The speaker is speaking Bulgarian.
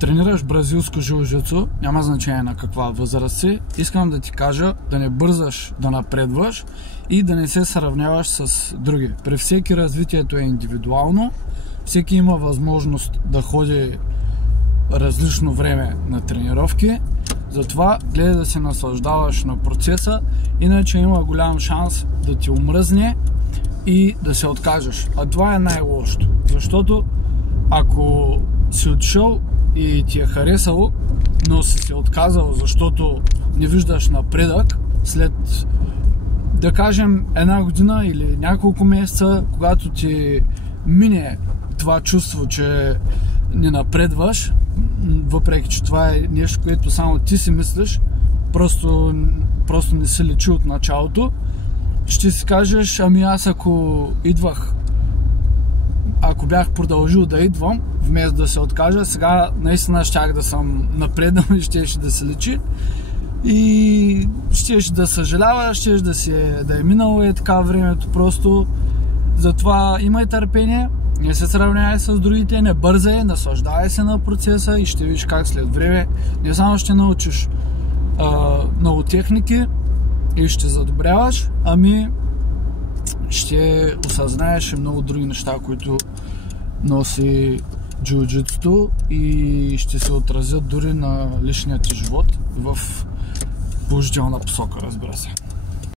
тренираш бразилско жилжицу, няма значение на каква възраст си, искам да ти кажа да не бързаш да напредваш и да не се сравняваш с други. При всеки развитието е индивидуално, всеки има възможност да ходи различно време на тренировки, затова гледай да се наслаждаваш на процеса, иначе има голям шанс да ти омръзне и да се откажеш. А това е най-лошото, защото ако си отишъл и ти е харесало, но си се отказал, защото не виждаш напредък след, да кажем, една година или няколко месеца, когато ти мине това чувство, че не напредваш, въпреки че това е нещо, което само ти си мислиш, просто не си лечи от началото, ще си кажеш, ами аз ако бях продължил да идвам, вместо да се откажа, сега наистина щях да съм напреднал и щеше да се лечи и щеше да съжалява, щеше да е минало и така времето просто. Затова имай търпение, не се сравнявай с другите, не бързай, наслаждавай се на процеса и ще видиш как след време не само ще научиш много техники и ще задобряваш, ами ще осъзнаеш и много други неща, които носи джиу-джитсуто и ще се отразят дори на личния ти живот в положителна посока, разбира се.